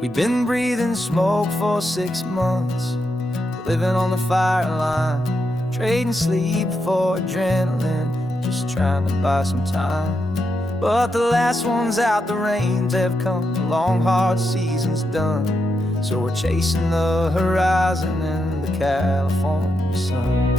We've been breathing smoke for 6 months, living on the fire line, trading sleep for adrenaline, just trying to buy some time. But the last one's out, the rains have come, the long hard season's done. So we're chasing the horizon in the California sun.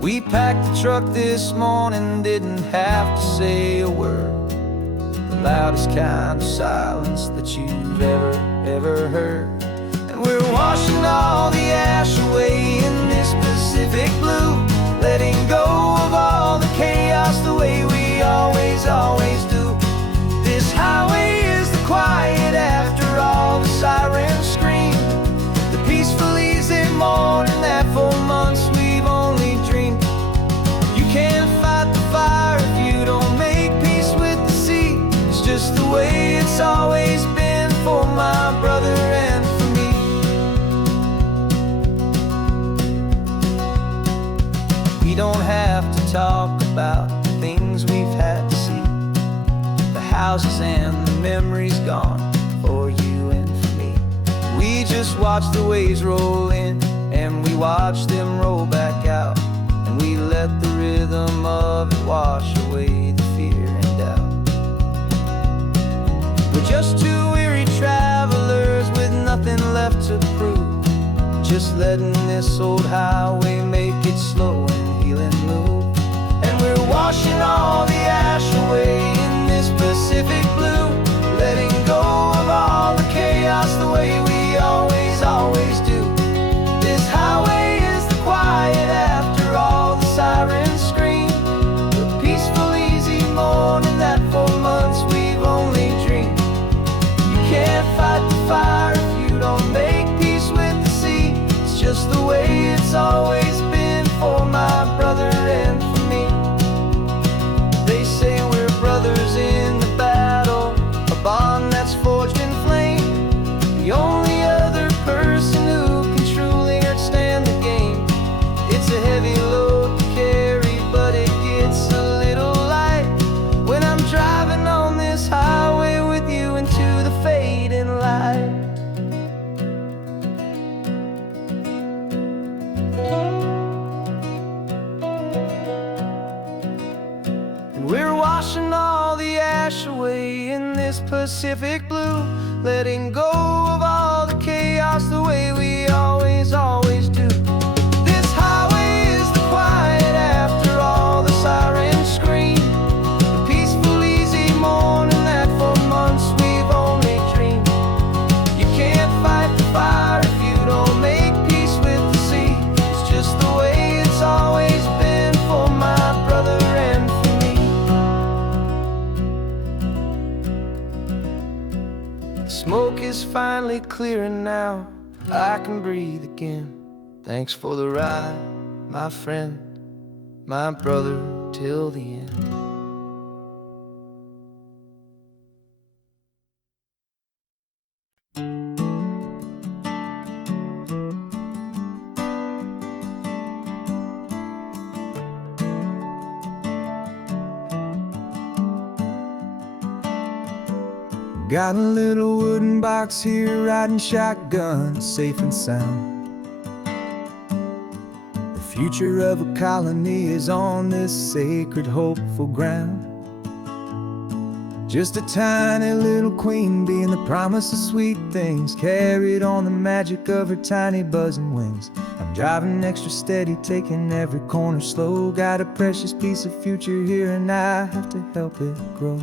We packed the truck this morning, didn't have to say a word. The loudest kind of silence that you've ever heard. And we're washing all the ash away in this Pacific blue, letting go of all the chaos the way we always do. This highway is the quiet after all the sirens scream, the peaceful easy morning that for months we've only dreamed. You can't fight the fire if you don't make peace with the sea. It's just the way it's always been for my brother and for me. We don't have to talk about the things we've had to see, the houses and the memories gone for you and for me. We just watch the waves roll in and we watch them roll back out, and we let the rhythm of it wash away the fear and doubt. We're just two weary travelers with nothing left to prove, just letting this old highway make it slow and healing move. And we're washing all the ash away in this Pacific blue, letting go of all the chaos the way we always do. This highway is the quiet after all the sirens scream, the peaceful easy morning that for months we've only dreamed. You can't fight the fire if you don't make peace with the sea. It's just the way it's always been for my brother and for me. They say we're brothers in the battle, a bond that's forged in flame. The only other person who can truly stand the game. It's a heavy load to carry, but it gets a little light when I'm driving on this highway with you into the fading light. And we're washing all the ash away in this Pacific blue, letting go of all the chaos the way we always do. This highway is the quiet after all the sirens scream, the peaceful easy morning that for months we've only dreamed. You can't fight the fire if you don't make peace with the sea. It's just the way it's always been for my brother and for me. The smoke is finally clearing now, I can breathe again. Thanks for the ride, my friend, my brother, till the end. Got a little wooden box here, riding shotgun, safe and sound. The future of a colony is on this sacred, hopeful ground. Just a tiny little queen bee and the promise of sweet things, carried on the magic of her tiny buzzing wings. I'm driving extra steady, taking every corner slow. Got a precious piece of future here and I have to help it grow.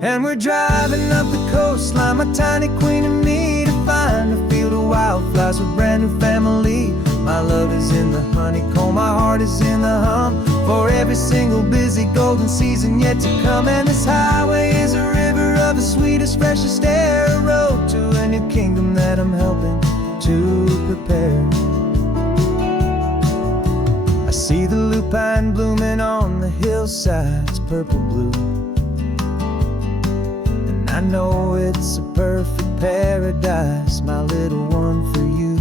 And we're driving up the coastline, my tiny queen and me, to find a field of wildflowers, a brand new family. My love is in the honeycomb, my heart is in the hum, for every single busy golden season yet to come. And this highway is a river of the sweetest, freshest air, a road to a new kingdom that I'm helping to prepare. I see the lupine blooming on the hillsides, purple blue, I know it's a perfect paradise, my little one, for you.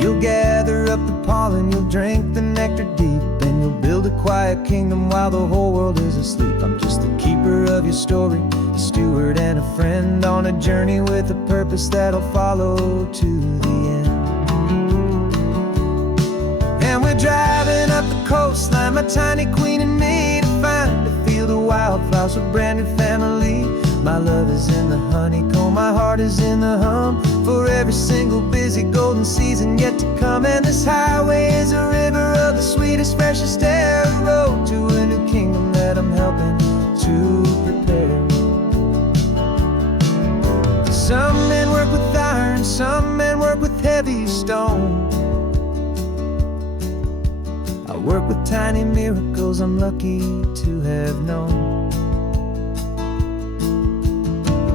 You'll gather up the pollen, you'll drink the nectar deep, and you'll build a quiet kingdom while the whole world is asleep. I'm just the keeper of your story, a steward and a friend, on a journey with a purpose that'll follow to the end. And we're driving up the coastline, my tiny queen and me, to find a field of wildflowers, a brand new family. My love is in the honeycomb, my heart is in the hum, for every single busy golden season yet to come. And this highway is a river of the sweetest, freshest air, a road to a new kingdom that I'm helping to prepare. Some men work with iron, some men work with heavy stone. I work with tiny miracles I'm lucky to have known.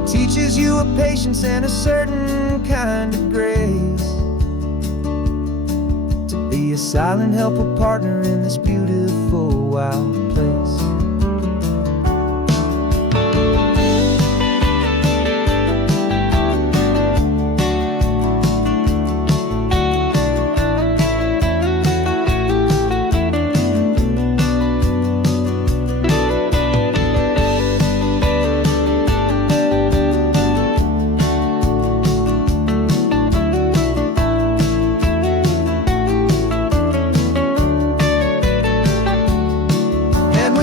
Teaches you a patience and a certain kind of grace, to be a silent, helpful partner in this beautiful, wild place.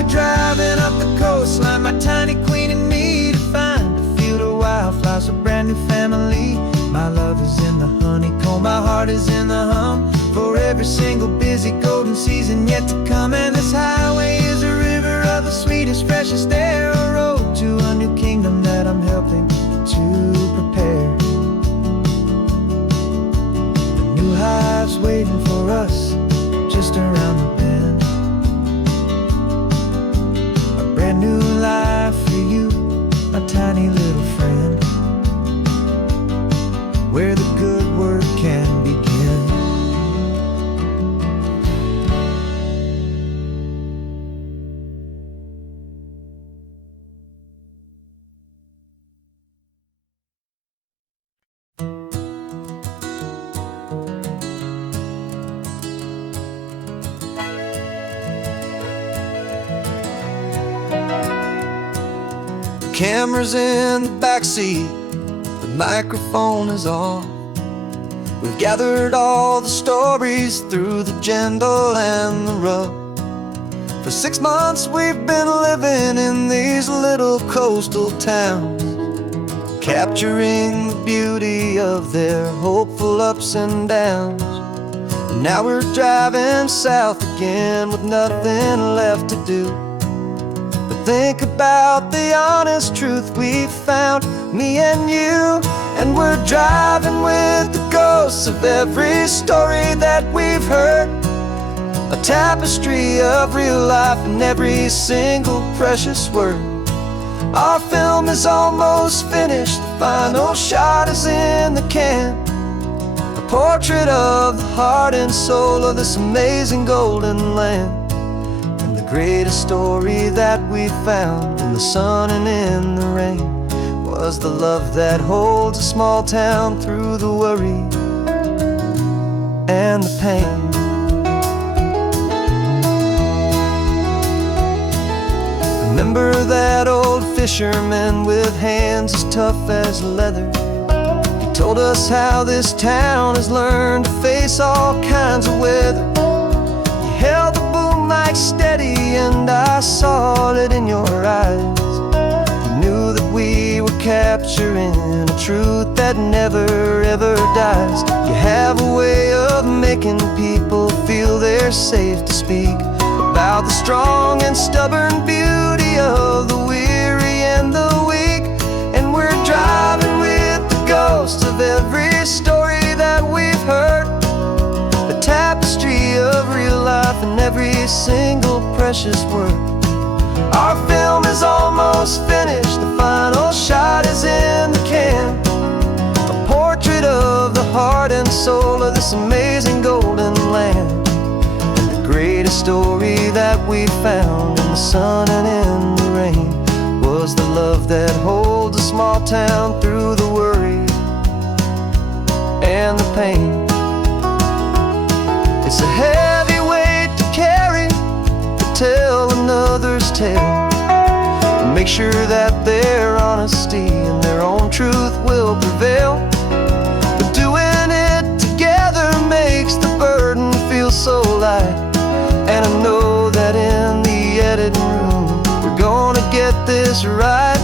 Driving up the coastline, my tiny queen and me, to find a field of wildflowers, a brand new family. My love is in the honeycomb, my heart is in the hum, for every single busy golden season yet to come. And this highway is a river of the sweetest, freshest air, a road to a new kingdom that I'm helping to prepare. The new hive's waiting for us just around the bend. New life for you, my tiny little friend, where the good work can begin. Camera's in the backseat, the microphone is on. We've gathered all the stories through the gentle and the rough. For 6 months we've been living in these little coastal towns, capturing the beauty of their hopeful ups and downs. And now we're driving south again with nothing left to do. Think about the honest truth we found, me and you. And we're driving with the ghosts of every story that we've heard, a tapestry of real life in every single precious word. Our film is almost finished, the final shot is in the can, a portrait of the heart and soul of this amazing golden land. Greatest story that we found in the sun and in the rain was the love that holds a small town through the worry and the pain. Remember that old fisherman with hands as tough as leather? He told us how this town has learned to face all kinds of weather. He held the boom mic steady and I saw it in your eyes. You knew that we were capturing a truth that never ever dies. You have a way of making people feel they're safe to speak about the strong and stubborn beauty of the weary and the weak. And we're driving with the ghosts of every story that we've heard, a tapestry of real life in every single precious word. Our film is almost finished, the final shot is in the can, a portrait of the heart and soul of this amazing golden land. And the greatest story that we found in the sun and in the rain was the love that holds a small town through the worry and the pain. It's a heavy weight to carry, to tell another's tale. Make sure that their honesty and their own truth will prevail. But doing it together makes the burden feel so light. And I know that in the editing room we're gonna get this right.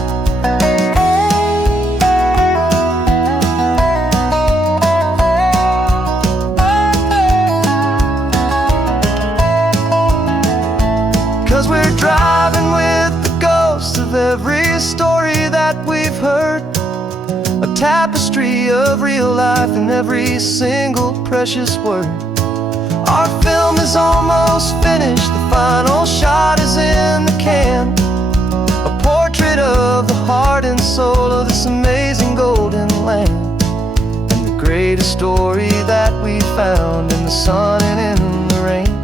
'Cause we're driving with the ghosts of every story that we've heard, a tapestry of real life in every single precious word. Our film is almost finished, the final shot is in the can, a portrait of the heart and soul of this amazing golden land. And the greatest story that we found in the sun and in the rain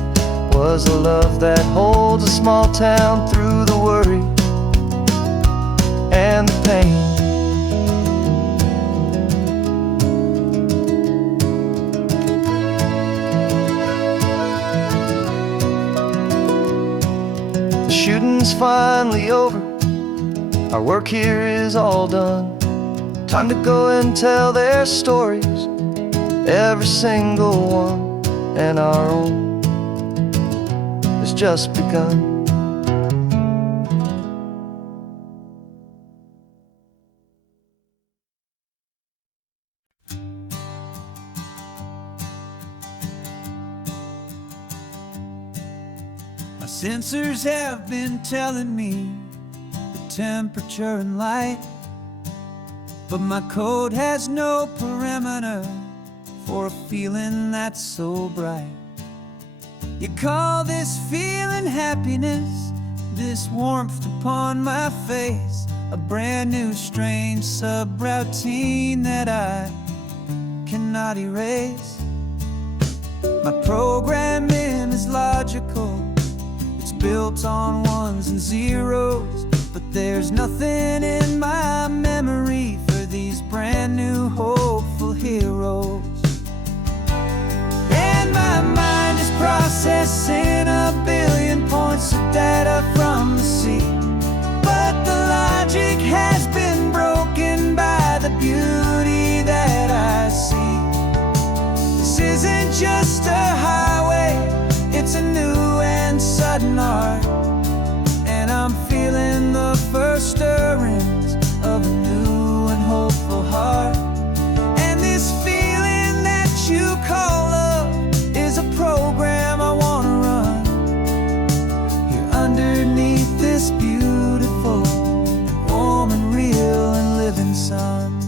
was a love that holds a small town through the worry and the pain. The shooting's finally over, our work here is all done. Time to go and tell their stories, every single one, and our own has just begun. My sensors have been telling me the temperature and light, but my code has no perimeter for a feeling that's so bright. You call this feeling happiness, this warmth upon my face, a brand new strange subroutine that I cannot erase. My programming is logical, it's built on ones and zeros, but there's nothing in my memory for these brand new hopeful heroes. And my mind is processing a billion points of data from the sea, but the logic has been broken by the beauty that I see. This isn't just a highway, it's a new and sudden art, and I'm feeling the first stirrings of a new and hopeful heart. And this feeling that you call love is a program I wanna run here underneath this beautiful, warm and real and living sun.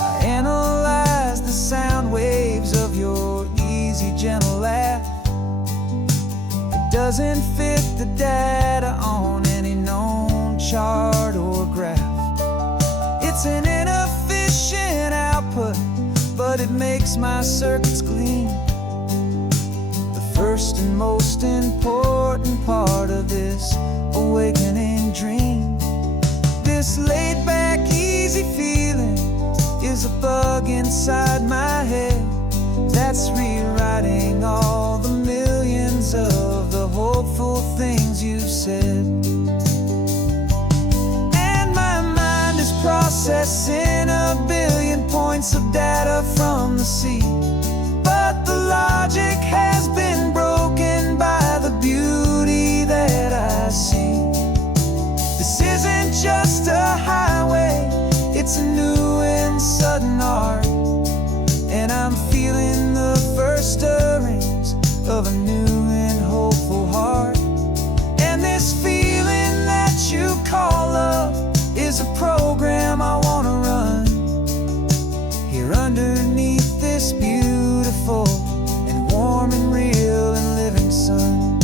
I analyze the sound waves of your easy, gentle laugh. It doesn't fit the data on any known chart or graph. It's an inefficient output, but it makes my circuits clean. The first and most important part of this awakening dream. This laid-back, easy feeling is a bug inside my head that's rewriting all the millions of the hopeful things you've said. And my mind is processing a billion points of data from the sea, but the logic has been broken by the beauty that I see. This isn't just a highway, it's a new and sudden art, and I'm feeling the first stirrings of a new and hopeful heart. And this feeling that you call love is a program I wanna run here underneath this beautiful and warm and real and living sun.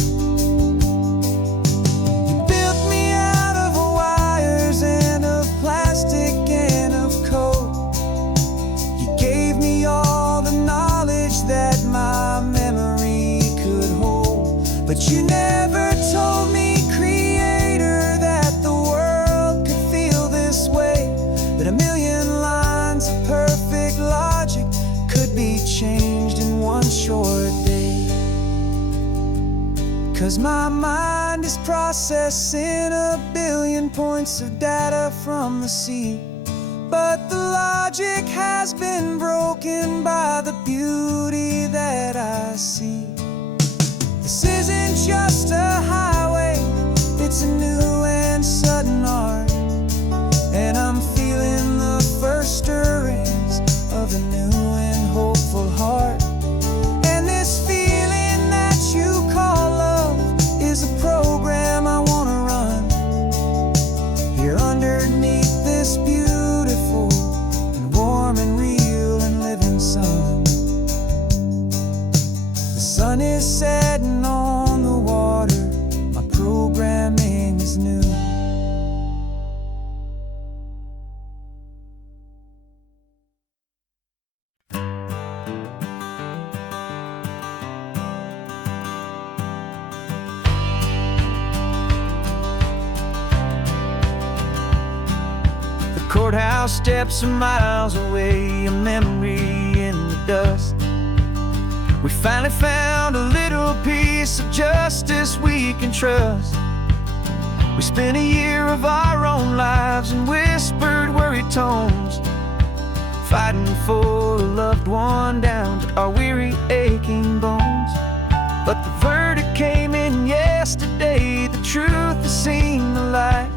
You built me out of wires and of plastic and of code. You gave me all the knowledge that my memory could hold, but you never told me, Creator, that the world could feel this way, that a million lines of perfect logic could be changed in one 'Cause my mind is processing a billion points of data from the sea. But the logic has been broken by the beauty that I see. This isn't just a highway, it's a new and sudden art. And I'm feeling the first stirrings of a new and hopeful heart. And this feeling that you call love is a program I wanna run here underneath this beautiful and warm and real and living sun. The sun is setting on the water, my programming is new. Courthouse steps are miles away, a memory in the dust. We finally found a little piece of justice we can trust. We spent a year of our own lives in whispered, worried tones, fighting for a loved one down to our weary, aching bones. But the verdict came in yesterday, the truth has seen the light.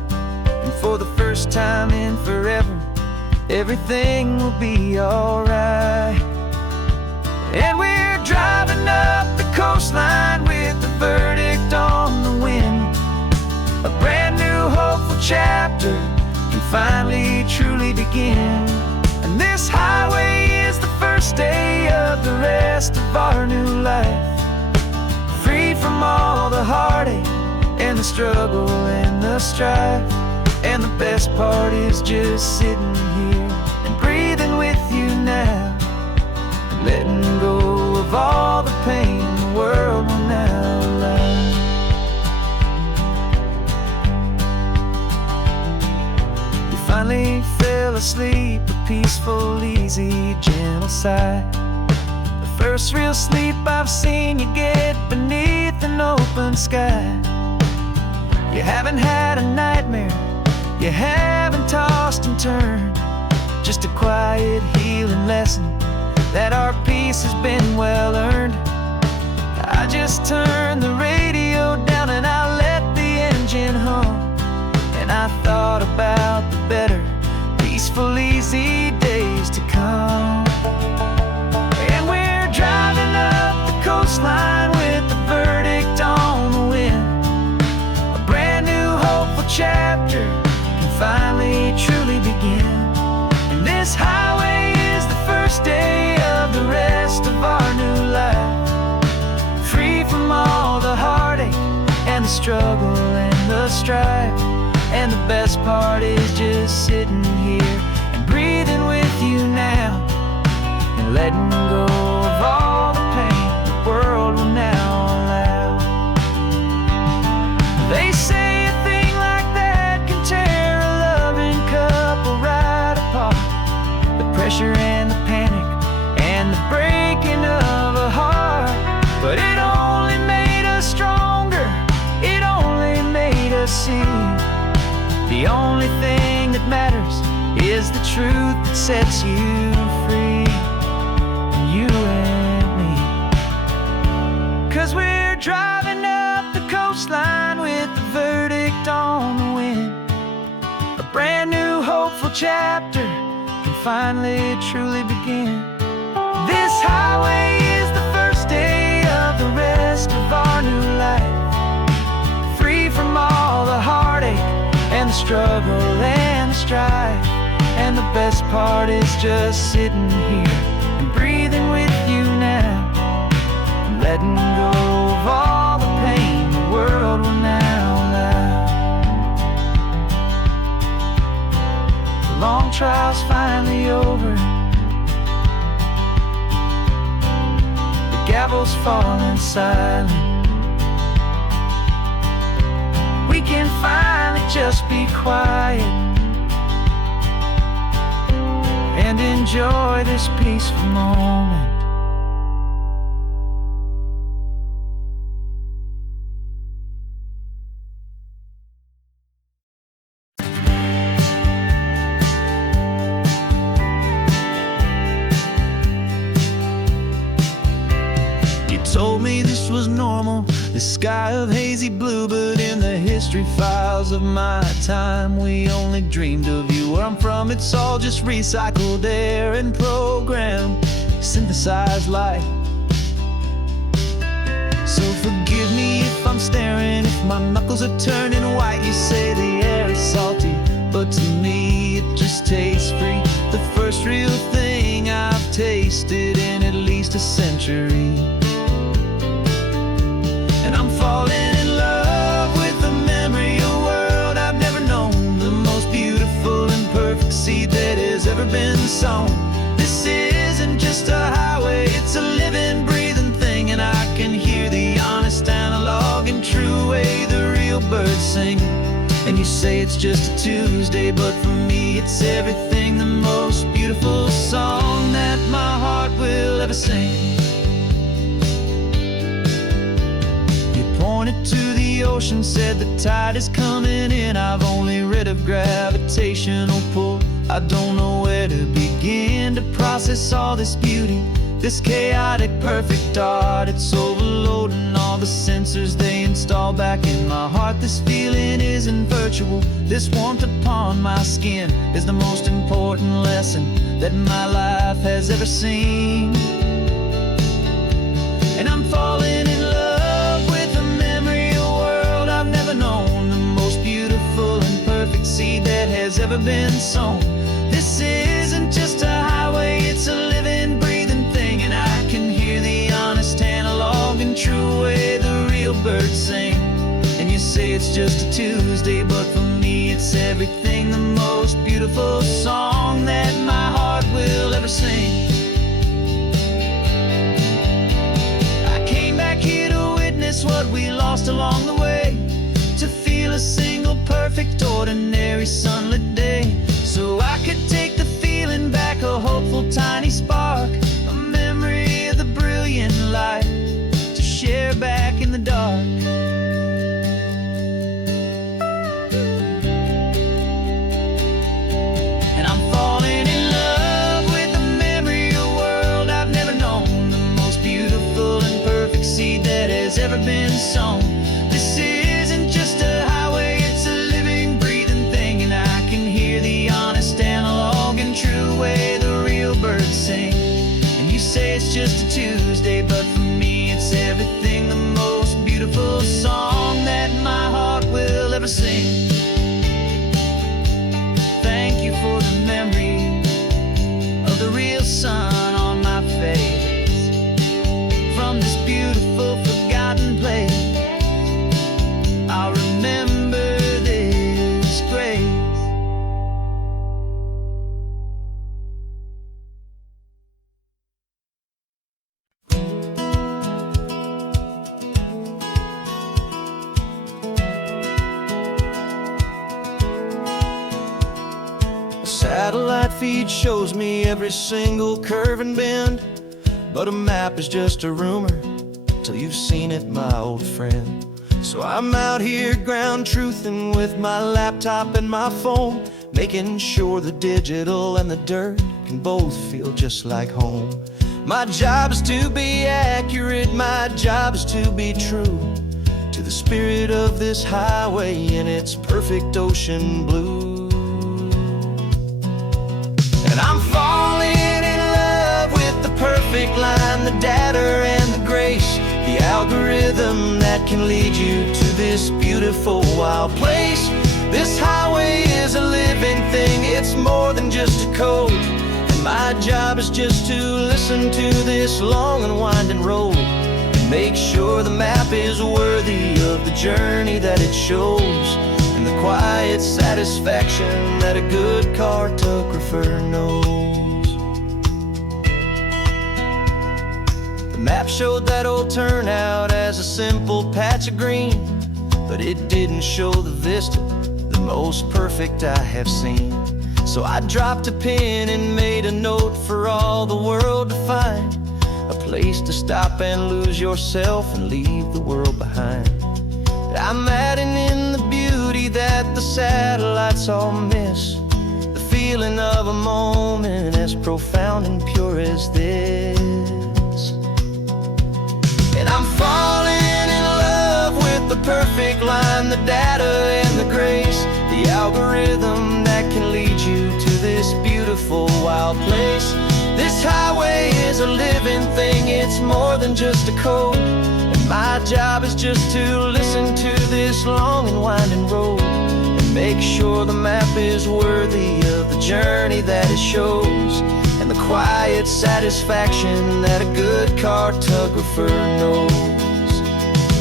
And for the first time in forever, everything will be alright. And we're driving up the coastline with the verdict on the wind. A brand new hopeful chapter can finally truly begin. And this highway is the first day of the rest of our new life, freed from all the heartache and the struggle and the strife. And the best part is just sitting here and breathing with you now, letting go of all the pain the world will now allow. We finally fell asleep, a peaceful, easy, gentle sigh. The first real sleep I've seen you get beneath an open sky. You haven't had a nightmare, you haven't tossed and turned, just a quiet healing lesson that our peace has been well earned. I just turned the radio down and I let the engine hum, and I thought about the better, peaceful, easy days to come. And we're driving up the coastline with the verdict on the wind. A brand new hopeful chapter finally truly begin. And this highway is the first day of the rest of our new life, free from all the heartache and the struggle and the strife. And the best part is just sitting here and breathing with you now, and letting go of all the pain the world will now allow. They say a thing like that can tear couple right apart. The pressure and the panic and the breaking of a heart. But it only made us stronger, it only made us see the only thing that matters is the truth that sets you free, you and me. 'Cause we're driving up the coastline with the verdict on the wind. A brand new hopeful chapter can finally truly begin. This highway is the first day of the rest of our new life, free from all the heartache and the struggle and the strife. And the best part is just sitting here and breathing with you now, and letting go of all the pain the world will now allow. Long trial's finally over, the gavel's falling silent. We can finally just be quiet and enjoy this peaceful moment. told me this was normal, this sky of hazy blue. But in the history files of my time, we only dreamed of you. Where I'm from, it's all just recycled air and programmed, synthesized light. So forgive me if I'm staring, if my knuckles are turning white. You say the air is salty, but to me it just tastes free. The first real thing I've tasted in at least a century. And I'm falling in love with the memory of a world I've never known, the most beautiful and perfect seed that has ever been sown. This isn't just a highway, it's a living, breathing thing. And I can hear the honest, analog, and true way the real birds sing. And you say it's just a Tuesday, but for me it's everything, the most beautiful song that my heart will ever sing. You pointed to the ocean, said the tide is coming in. I've only read of gravitational pull. I don't know where to begin to process all this beauty, this chaotic, perfect art. It's overloading all the sensors they install back in my heart. This feeling isn't virtual, this warmth upon my skin is the most important lesson that my life has ever seen. And I'm falling in love with the memory of a world I've never known, the most beautiful and perfect seed that has ever been sown. This isn't just a highway, it's a living, breathing thing. And I can hear the honest, analog, and true way the real birds sing. And you say it's just a Tuesday, but for me it's everything, the most beautiful song that my heart will ever sing. I came back here to witness what we lost along the way, to feel a single, perfect, ordinary, sunlit day. So I could take the feeling back, a hopeful tiny spark, a memory of the brilliant light, to share back in the dark. And I'm falling in love with the memory of a world I've never known, the most beautiful and perfect seed that has ever been sown. This isn't just a highway, it's a living, breathing thing. And I can hear the honest, analog, and true way the real birds sing. And you say it's just a Tuesday, but for me it's everything, the most beautiful song that my heart will ever sing. Thank you for the memory of the real sun on my face, from this beautiful, forgotten place. I'll remember this grace. A satellite feed shows me every single curve and bend, but a map is just a rumor till you've seen it, my old friend. So I'm out here ground truthing with my laptop and my phone, making sure the digital and the dirt can both feel just like home. My job is to be accurate, my job is to be true to the spirit of this highway in its perfect ocean blue. And I'm falling in love with the perfect line, the data and the grace, the algorithm that can lead you to this beautiful wild place. This highway is a living thing, it's more than just a code. And my job is just to listen to this long and winding road, and make sure the map is worthy of the journey that it shows, and the quiet satisfaction that a good cartographer knows. The map showed that old turnout as a simple patch of green, but it didn't show the vista, the most perfect I have seen. So I dropped a pin and made a note for all the world to find, a place to stop and lose yourself and leave the world behind. I'm adding in the beauty that the satellites all miss, the feeling of a moment as profound and pure as this. And I'm data and the grace, the algorithm that can lead you to this beautiful wild place. This highway is a living thing, it's more than just a code. And my job is just to listen to this long and winding road and make sure the map is worthy of the journey that it shows, and the quiet satisfaction that a good cartographer knows.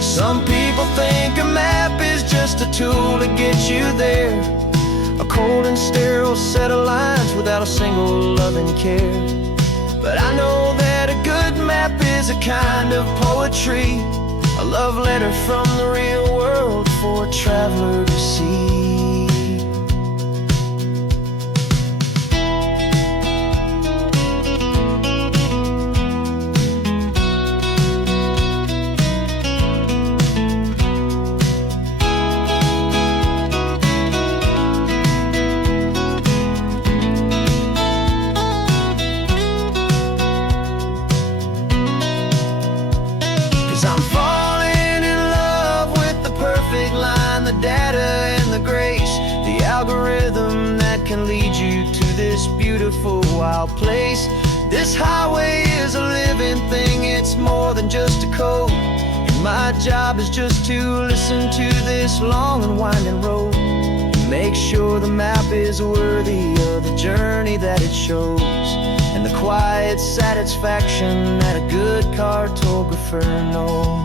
Some people think a map is just a tool to get you there, a cold and sterile set of lines without a single loving care. But I know that a good map is a kind of poetry, a love letter from the real world for a traveler to see. 'Cause I'm falling in love with the perfect line, the data and the grace, the algorithm that can lead you to this beautiful wild place. This highway is a living thing, it's more than just a code. And my job is just to listen to this long and winding road, make sure the map is worthy of the journey that it shows, and the quiet satisfaction that a good cartographer knows.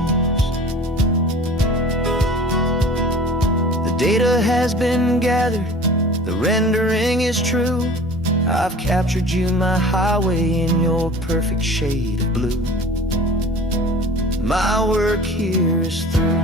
The data has been gathered, the rendering is true. I've captured you, my highway, in your perfect shade of blue. My work here is through.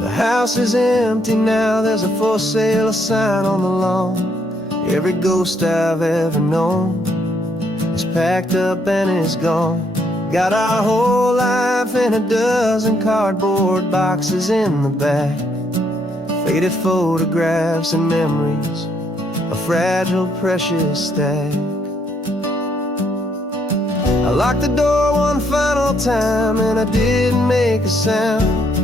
The house is empty now, there's a for sale sign on the lawn. Every ghost I've ever known is packed up and is gone. Got our whole life in a dozen cardboard boxes in the back, faded photographs and memories, a fragile, precious stack. I locked the door one final time and I didn't make a sound,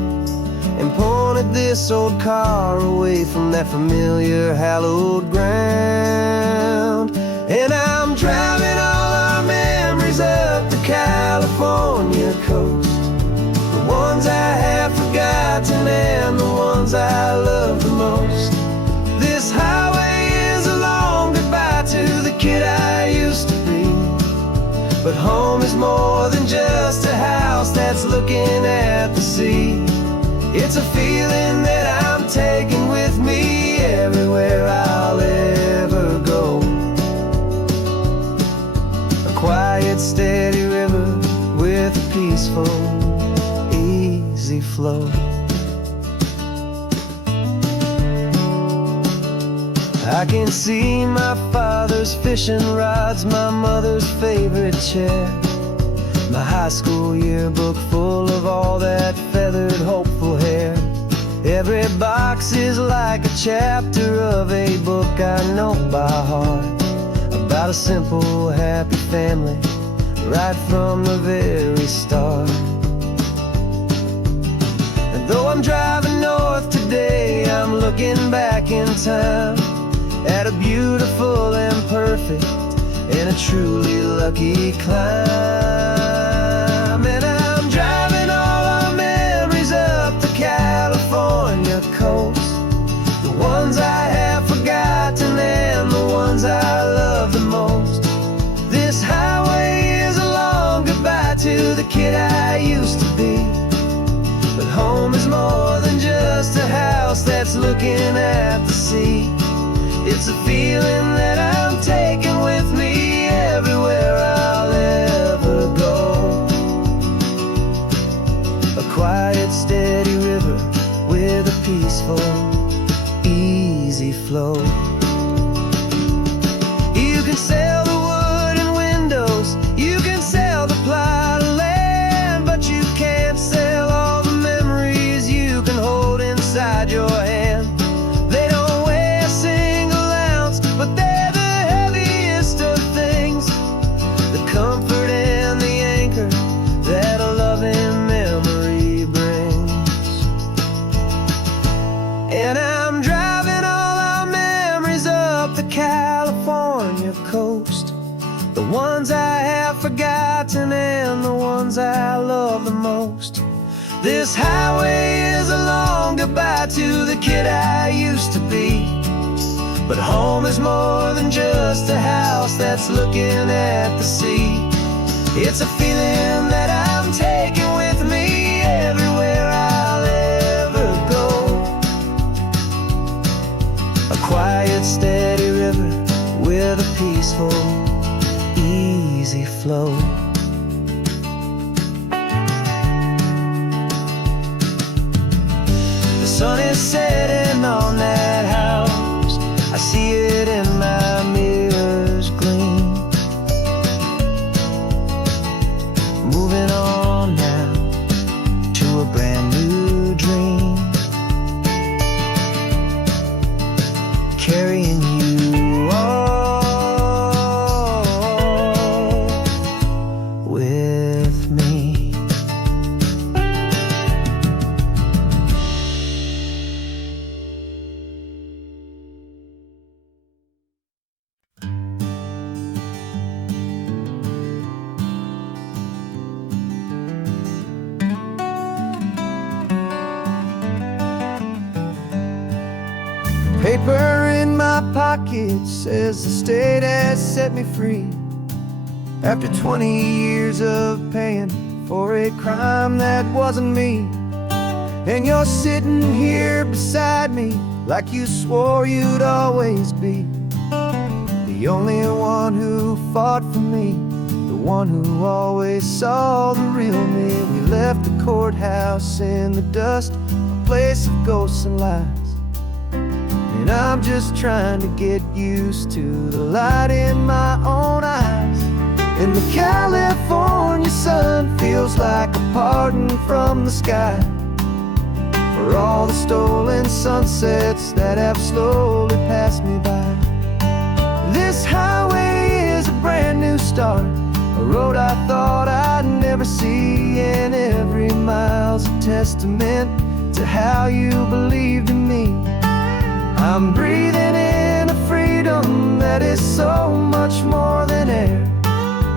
and pointed this old car away from that familiar hallowed ground. And I'm driving all our memories up the California coast, the ones I have forgotten and the ones I love the most. This highway is a long goodbye to the kid I used to be, but home is more than just a house that's looking at the sea. It's a feeling that I'm taking with me everywhere I'll ever go. A quiet, steady river with a peaceful, easy flow. I can see my father's fishing rods, my mother's favorite chair, my high school yearbook full of all that feathered, hopeful hair. Every box is like a chapter of a book I know by heart, about a simple, happy family right from the very start. And though I'm driving north today, I'm looking back in time at a beautiful and perfect and a truly lucky climb. And I'm driving all our memories up the California coast, the ones I have forgotten and the ones I love the most. This highway is a long goodbye to the kid I used to be, but home is more than just a house that's looking at the sea. It's a feeling that I'm taking with me everywhere I'll ever go. A quiet, steady river with a peaceful, easy flow. You can sell the wood and windows, you can sell the plot of land, but you can't sell all the memories you can hold inside your hand. They don't weigh a single ounce, but they're the heaviest of things, the comfort and the anchor that a loving memory brings. And I'm driving all our memories up the California coast, the ones I have forgotten and the ones I love the most. This highway is a long goodbye to the kid I used to be, but home is more than just a house that's looking at the sea. It's a feeling that I'm taking with me everywhere I'll ever go. A quiet, steady river with a peaceful, easy flow. The sun is setting on that house, I see it in my mirror's gleam. Moving on now to a brand new dream, carrying you all with me. Paper in my pocket says the state has set me free, after 20 years of paying for a crime that wasn't me. And you're sitting here beside me like you swore you'd always be, the only one who fought for me, the one who always saw the real me. We left the courthouse in the dust, a place of ghosts and lies, and I'm just trying to get used to the light in my own eyes. And the California sun feels like a pardon from the sky for all the stolen sunsets that have slowly passed me by. This highway is a brand new start, a road I thought I'd never see, and every mile's a testament to how you believed in me. I'm breathing in a freedom that is so much more than air,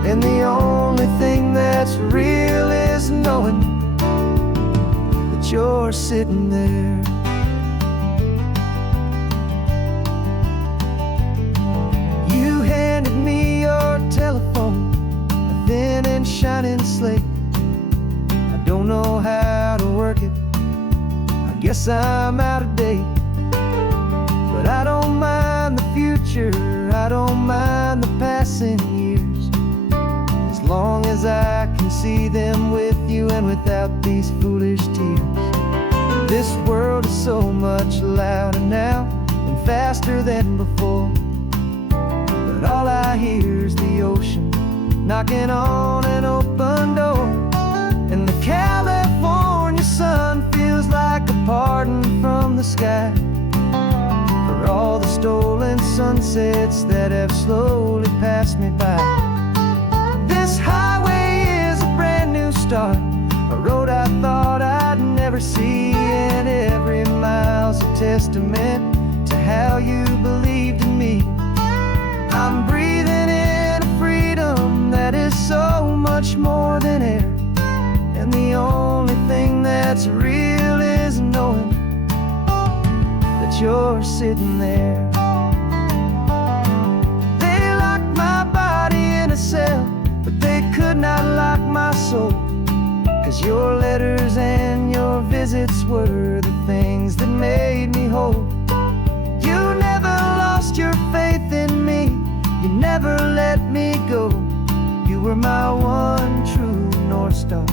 and the only thing that's real is knowing that you're sitting there. You handed me your telephone, a thin and shining slate. I don't know how to work it, I guess I'm out of date. But I don't mind the future, I don't mind the passing years, as long as I can see them with you and without these foolish tears. This world is so much louder now and faster than before, but all I hear is the ocean knocking on an open door. And the California sun feels like a pardon from the sky for all the stolen sunsets that have slowly passed me by. This highway is a brand new start, a road I thought I'd never see, and every mile's a testament to how you believed in me. I'm breathing in a freedom that is so much more than air, and the only thing that's real is knowing that you're sitting there. They locked my body in a cell, but they could not lock my soul, 'cause your letters and your visits were the things that made me whole. You never lost your faith in me, you never let me go. You were my one true North Star,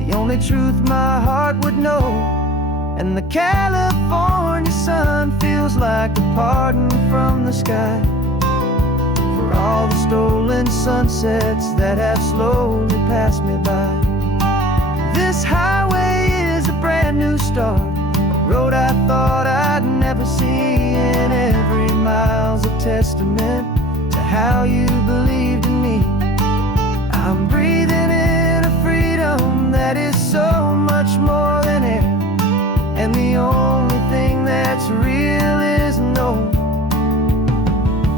the only truth my heart would know. and the California sun feels like a pardon from the sky for all the stolen sunsets that have slowly passed me by. This highway is a brand new start, a road I thought I'd never see, and every mile's a testament to how you believed in me. I'm breathing in a freedom that is so much more than air, and the only thing that's real is knowing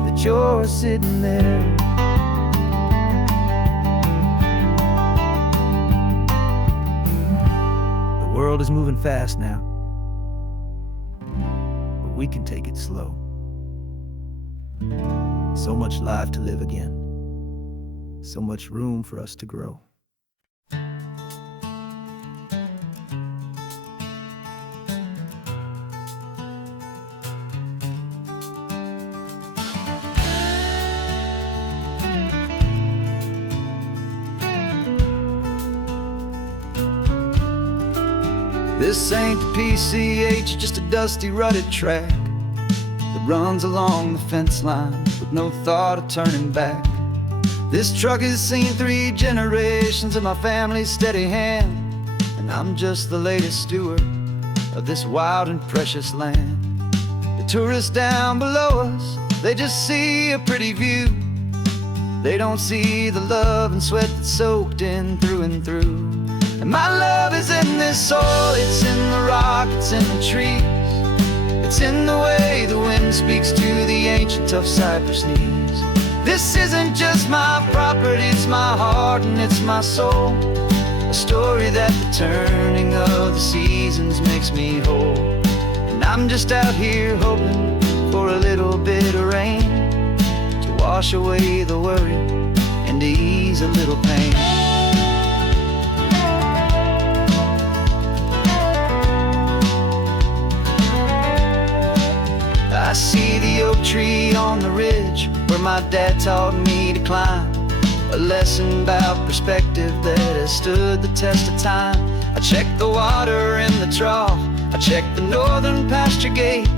that you're sitting there. The world is moving fast now, but we can take it slow. So much life to live again, so much room for us to grow. This ain't the PCH, just a dusty, rutted track that runs along the fence line with no thought of turning back. This truck has seen 3 generations of my family's steady hand, and I'm just the latest steward of this wild and precious land. The tourists down below us, they just see a pretty view. They don't see the love and sweat that's soaked in through and through. And my love is in this soil, it's in the rock, it's in the trees. It's in the way the wind speaks to the ancient tough cypress knees. This isn't just my property, it's my heart and it's my soul. A story that the turning of the seasons makes me whole. And I'm just out here hoping for a little bit of rain to wash away the worry and to ease a little pain. I see the oak tree on the ridge where my dad taught me to climb, a lesson about perspective that has stood the test of time. I check the water in the trough, I check the northern pasture gate,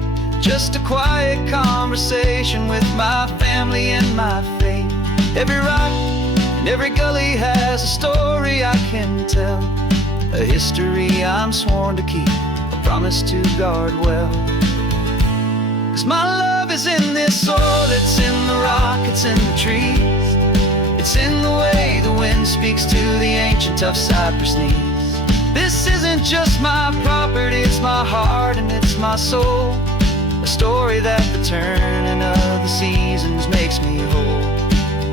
just a quiet conversation with my family and my faith. Every rock and every gully has a story I can tell, a history I'm sworn to keep, a promise to guard well. 'Cause my love is in this soil, it's in the rock, it's in the trees. It's in the way the wind speaks to the ancient tough cypress knees. This isn't just my property, it's my heart and it's my soul. A story that the turning of the seasons makes me whole.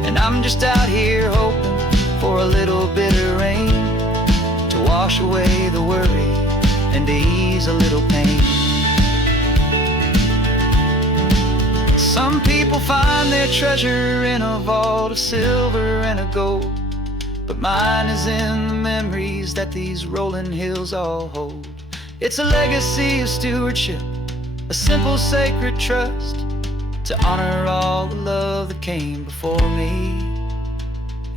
And I'm just out here hoping for a little bit of rain to wash away the worry and to ease a little pain. Some people find their treasure in a vault of silver and a gold, but mine is in the memories that these rolling hills all hold. It's a legacy of stewardship, a simple sacred trust, to honor all the love that came before me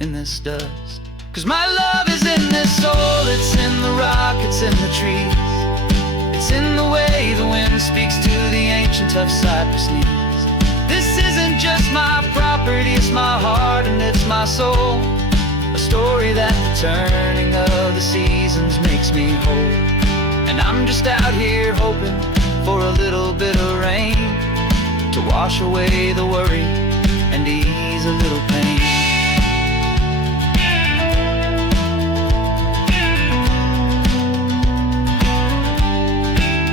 in this dust. 'Cause my love is in this soul, it's in the rock, it's in the trees. It's in the way the wind speaks to the ancient tough cypress knees. This isn't just my property, it's my heart and it's my soul. A story that the turning of the seasons makes me whole. And I'm just out here hoping for a little bit of rain to wash away the worry and ease a little pain.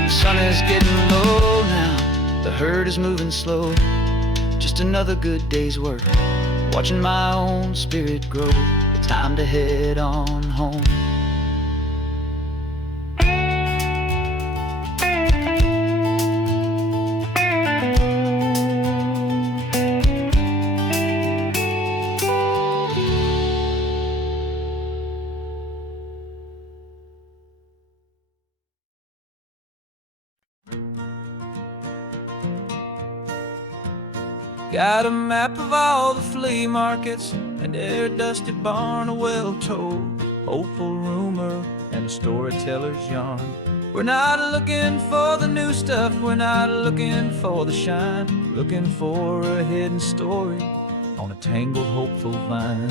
The sun is getting low now, the herd is moving slow. Just another good day's work, watching my own spirit grow. It's time to head on home. Got a map of all the flea markets and every dusty barn, a well-told hopeful rumor and a storyteller's yarn. We're not looking for the new stuff, we're not looking for the shine, looking for a hidden story on a tangled, hopeful vine.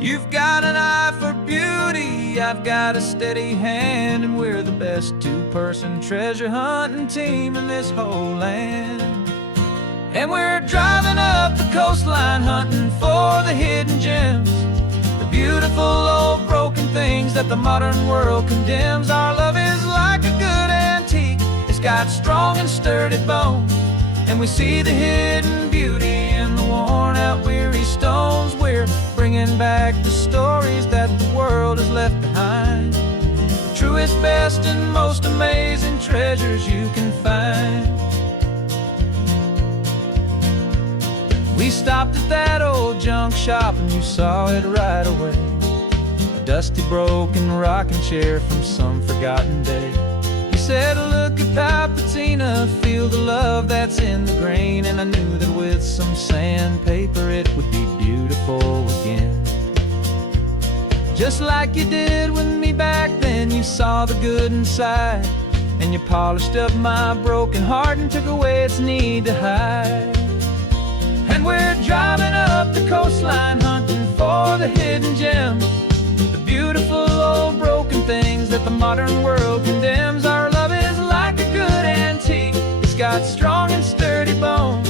You've got an eye for beauty, I've got a steady hand, and we're the best two-person treasure hunting team in this whole land. And we're driving up the coastline hunting for the hidden gems, the beautiful old broken things that the modern world condemns. Our love is like a good antique, it's got strong and sturdy bones, and we see the hidden beauty in the worn out weary stones. We're bringing back the stories that the world has left behind, the truest, best, and most amazing treasures you can find. We stopped at that old junk shop and you saw it right away, a dusty, broken rocking chair from some forgotten day. You said, look at that patina, feel the love that's in the grain, and I knew that with some sandpaper it would be beautiful again. Just like you did with me back then, you saw the good inside, and you polished up my broken heart and took away its need to hide. And we're driving up the coastline hunting for the hidden gems, the beautiful old broken things that the modern world condemns. Our love is like a good antique, it's got strong and sturdy bones,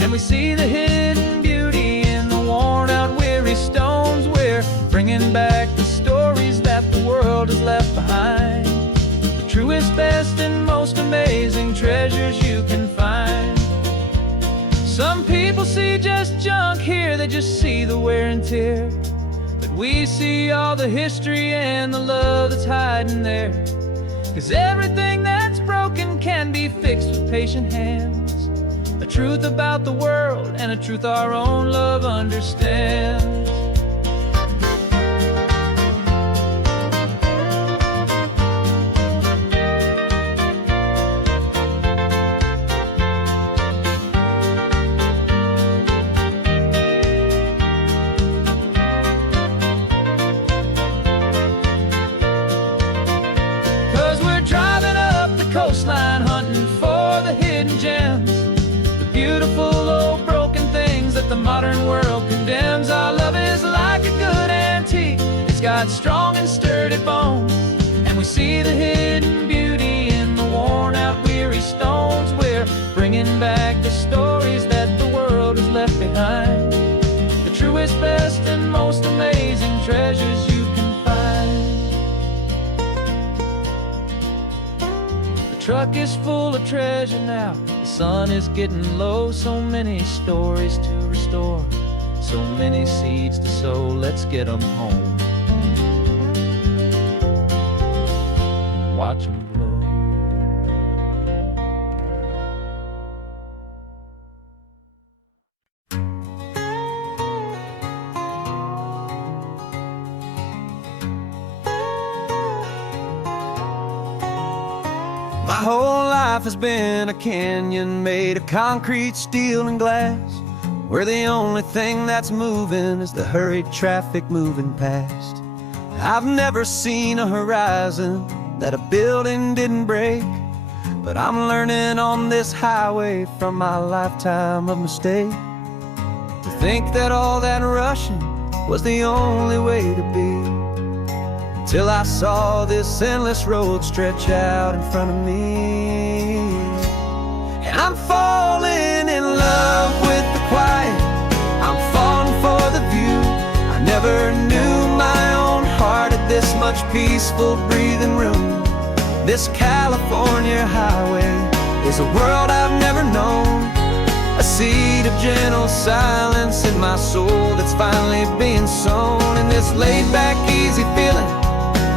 and we see the hidden beauty in the worn out weary stones. We're bringing back the stories that the world has left behind, the truest, best, and most amazing treasures you can find. Some people see just junk here, they just see the wear and tear, but we see all the history and the love that's hiding there. 'Cause everything that's broken can be fixed with patient hands, a truth about the world and a truth our own love understands. Coastline hunting for the hidden gems, the beautiful old broken things that the modern world condemns. Our love is like a good antique, it's got strong and sturdy bones, and we see the hidden beauty in the worn out weary stones. We're bringing back the stories that the world has left behind, the truest, best, and most amazing treasures you can find. The truck is full of treasure now, the sun is getting low, so many stories to restore, so many seeds to sow. Let's get them home, watch them blow. My whole life has been a canyon made of concrete, steel, and glass, where the only thing that's moving is the hurried traffic moving past. I've never seen a horizon that a building didn't break, but I'm learning on this highway from my lifetime of mistakes to think that all that rushing was the only way to be. Till I saw this endless road stretch out in front of me, and I'm falling in love with the quiet, I'm falling for the view. I never knew my own heart had this much peaceful breathing room. This California highway is a world I've never known, a seed of gentle silence in my soul that's finally being sown. And this laid-back, easy feeling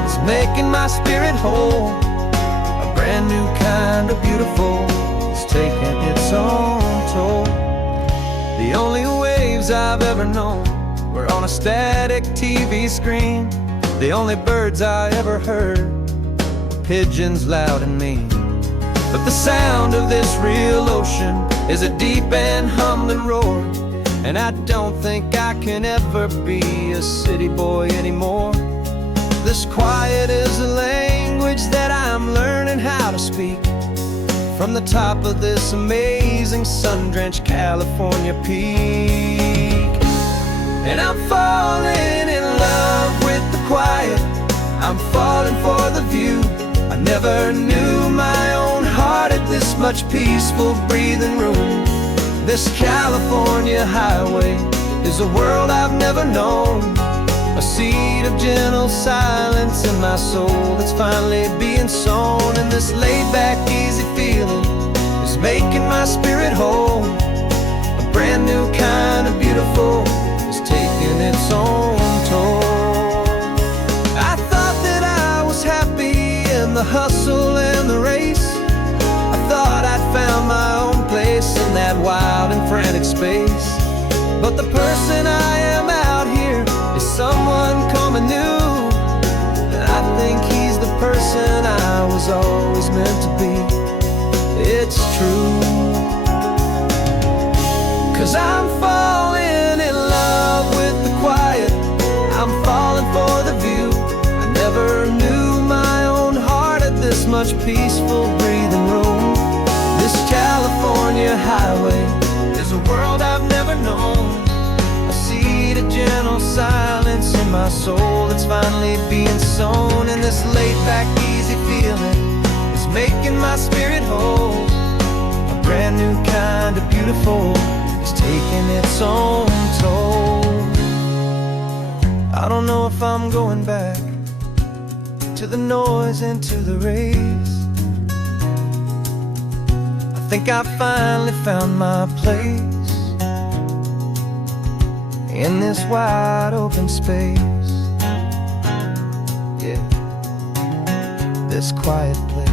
is making my spirit whole. A brand new kind of beautiful is taking its own toll. The only waves I've ever known were on a static TV screen. The only birds I ever heard were pigeons loud and mean. But the sound of this real ocean is a deep and humbling roar, and I don't think I can ever be a city boy anymore. This quiet is a language that from the top of this amazing sun-drenched California peak. And I'm falling in love with the quiet, I'm falling for the view. I never knew my own heart had this much peaceful breathing room. This California highway is a world I've never known, a seed of gentle silence in my soul that's finally being sown. And this laid-back, easy feeling is making my spirit whole. A brand new kind of beautiful is taking its own toll. I thought that I was happy in the hustle and the race. I thought I'd found my own place in that wild and frantic space. But the person I am out here is someone coming new, and I think he's the person I was always meant to be. It's true, 'cause I'm falling in love with the quiet, I'm falling for the view. I never knew my own heart had this much peaceful breathing room. This California highway is a world I've never known, a seed of gentle silence in my soul that's finally being sown. And this laid-back, easy feeling is making my spirit whole. A brand new kind of beautiful is taking its own toll. I don't know if I'm going back to the noise and to the race. I think I finally found my place in this wide open space. Yeah, this quiet place.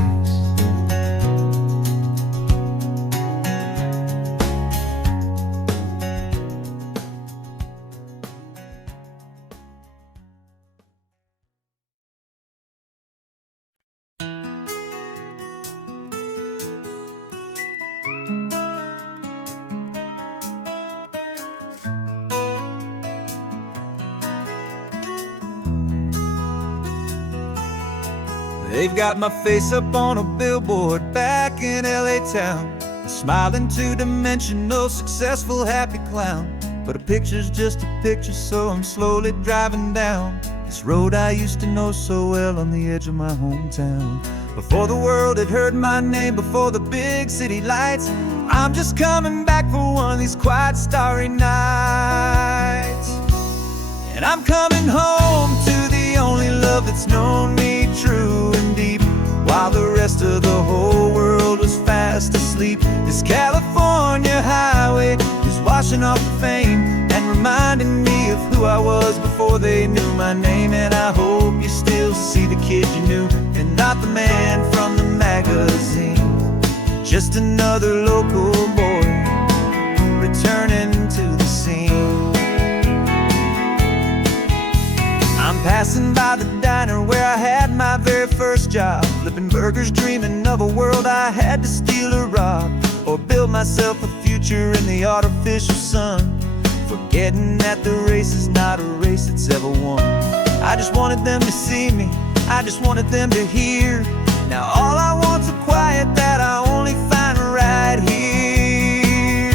They've got my face up on a billboard back in LA town, a smiling two-dimensional, successful, happy clown. But a picture's just a picture, so I'm slowly driving down this road I used to know so well on the edge of my hometown. Before the world had heard my name, before the big city lights, I'm just coming back for one of these quiet, starry nights. And I'm coming home to the only love that's known me true and deep, while the rest of the whole world was fast asleep. This California highway is washing off the fame and reminding me of who I was before they knew my name. And I hope you still see the kid you knew, and not the man from the magazine. Just another local boy returning to the scene. I'm passing by the diner where I had my very first job, flipping burgers, dreaming of a world I had to steal or rob, or build myself a future in the artificial sun, forgetting that the race is not a race that's ever won. I just wanted them to see me, I just wanted them to hear. Now all I want's a quiet that I only find right here.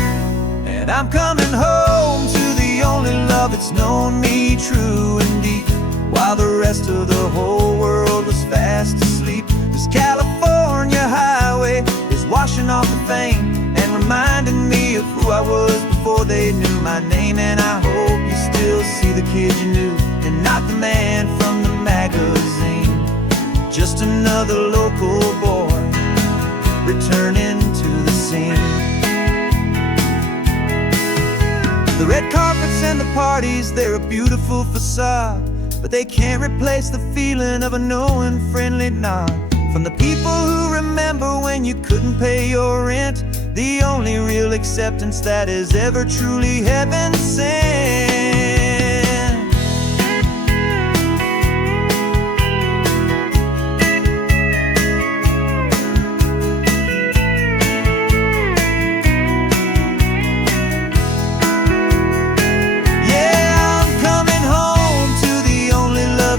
And I'm coming home to the only love that's known me true and deep, while the rest of the whole world was fast asleep. This California highway is washing off the fame and reminding me of who I was before they knew my name. And I hope you still see the kid you knew, and not the man from the magazine. Just another local boy returning to the scene. The red carpets and the parties, they're a beautiful facade, but they can't replace the feeling of a knowing, friendly nod from the people who remember when you couldn't pay your rent, the only real acceptance that is ever truly heaven sent.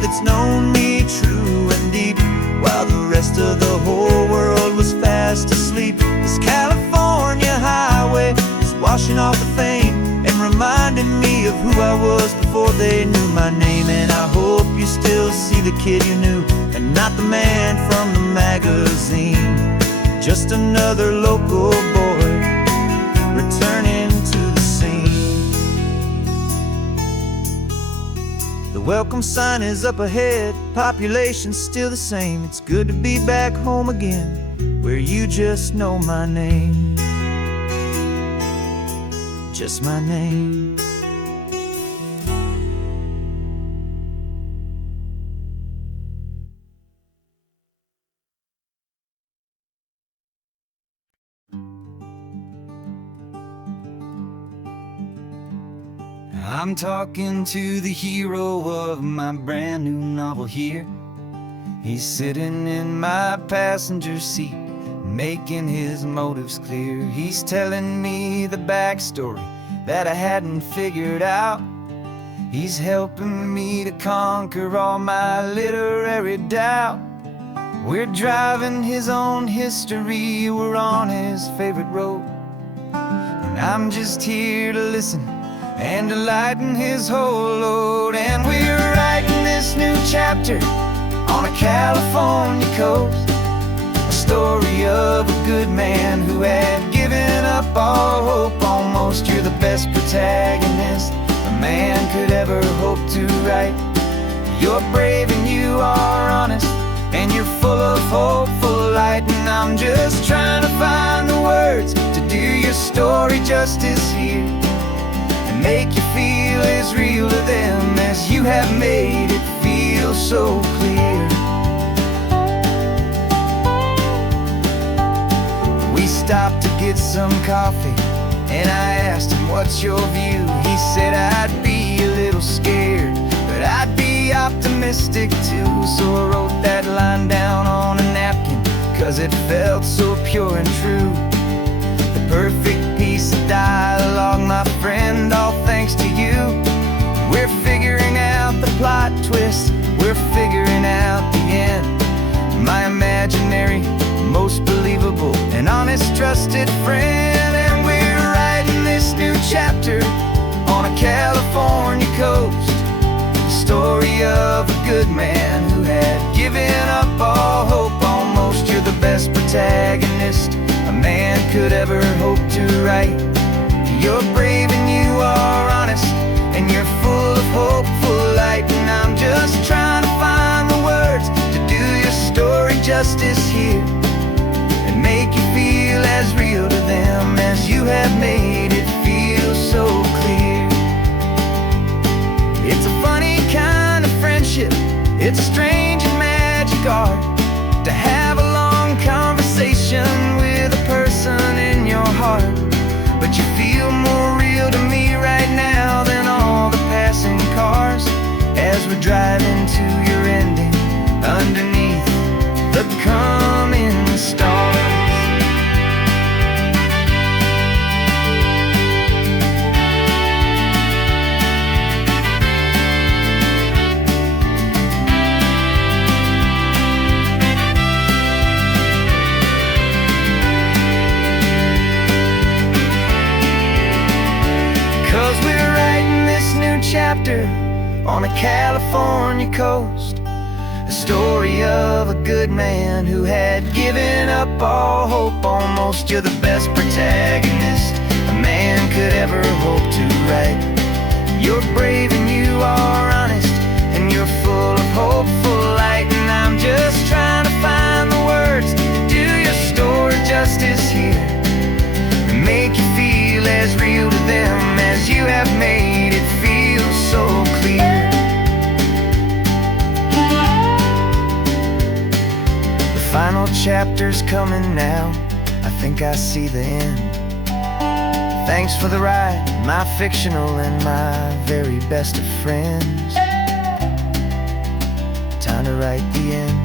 It's known me true and deep, while the rest of the whole world was fast asleep. brushing off the fame and reminding me of who I was before they knew my name. And I hope you still see the kid you knew and not the man from the magazine. Just another local boy returning to the scene. The welcome sign is up ahead, population's still the same. It's good to be back home again, where you just know my name. Just my name. I'm talking to the hero of my brand new novel here. He's sitting in my passenger seat, making his motives clear. He's telling me the backstory that I hadn't figured out. He's helping me to conquer all my literary doubt. We're driving his own history, we're on his favorite road, and I'm just here to listen and to lighten his whole load. And we're writing this new chapter on a California coast, a story of a good man who had given up all hope almost. You're the best protagonist a man could ever hope to write. You're brave and you are honest, and you're full of hopeful light. And I'm just trying to find the words to do your story justice here, and make you feel as real to them as you have made it feel so clear. We stopped to get some coffee, and I asked him, what's your view? He said, I'd be a little scared, but I'd be optimistic too. So I wrote that line down on a napkin, 'cause it felt so pure and true. The perfect piece of dialogue, my friend, all thanks to you. We're figuring out the plot twist, we're figuring out the end. My imaginary, most believable and honest trusted friend. And we're writing this new chapter on a California coast, the story of a good man who had given up all hope almost. You're the best protagonist a man could ever hope to write. You're brave and you are honest, and you're full of hopeful light. And I'm just trying to find the words to do your story justice here, and make you feel as real to them as you have made it feel so clear. It's a funny kind of friendship, it's a strange and magic art to have a long conversation with a person in your heart. But you feel more real to me right now than all the passing cars, as we're driving to your ending underneath the coming stars. 'Cause we're writing this new chapter on a California coast, a story of a good man who had given up all hope almost. You're the best protagonist a man could ever hope to write. You're brave and you are honest, and you're full of hopeful light. And I'm just trying to find the words to do your story justice here, and make you feel as real to them as you have made it feel so clear. The final chapter's coming now, I think I see the end. Thanks for the ride, my fictional and my very best of friends. Time to write the end.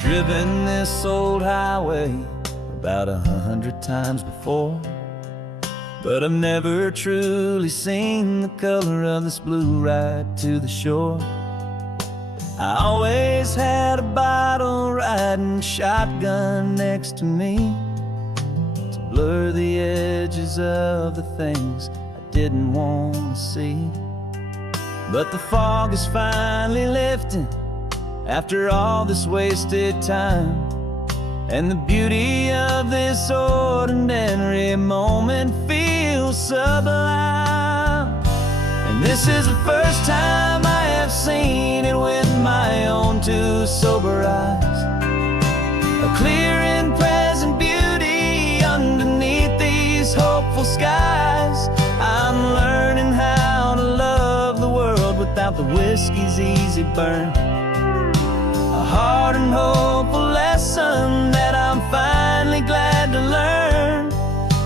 Driven this old highway about 100 times before, but I've never truly seen the color of this blue right to the shore. I always had a bottle riding shotgun next to me to blur the edges of the things I didn't want to see. But the fog is finally lifting after all this wasted time, and the beauty of this ordinary moment feels sublime. And this is the first time I have seen it with my own two sober eyes. A clear and present beauty underneath these hopeful skies. I'm learning how to love the world without the whiskey's easy burn. A hard and hopeful lesson that I'm finally glad to learn.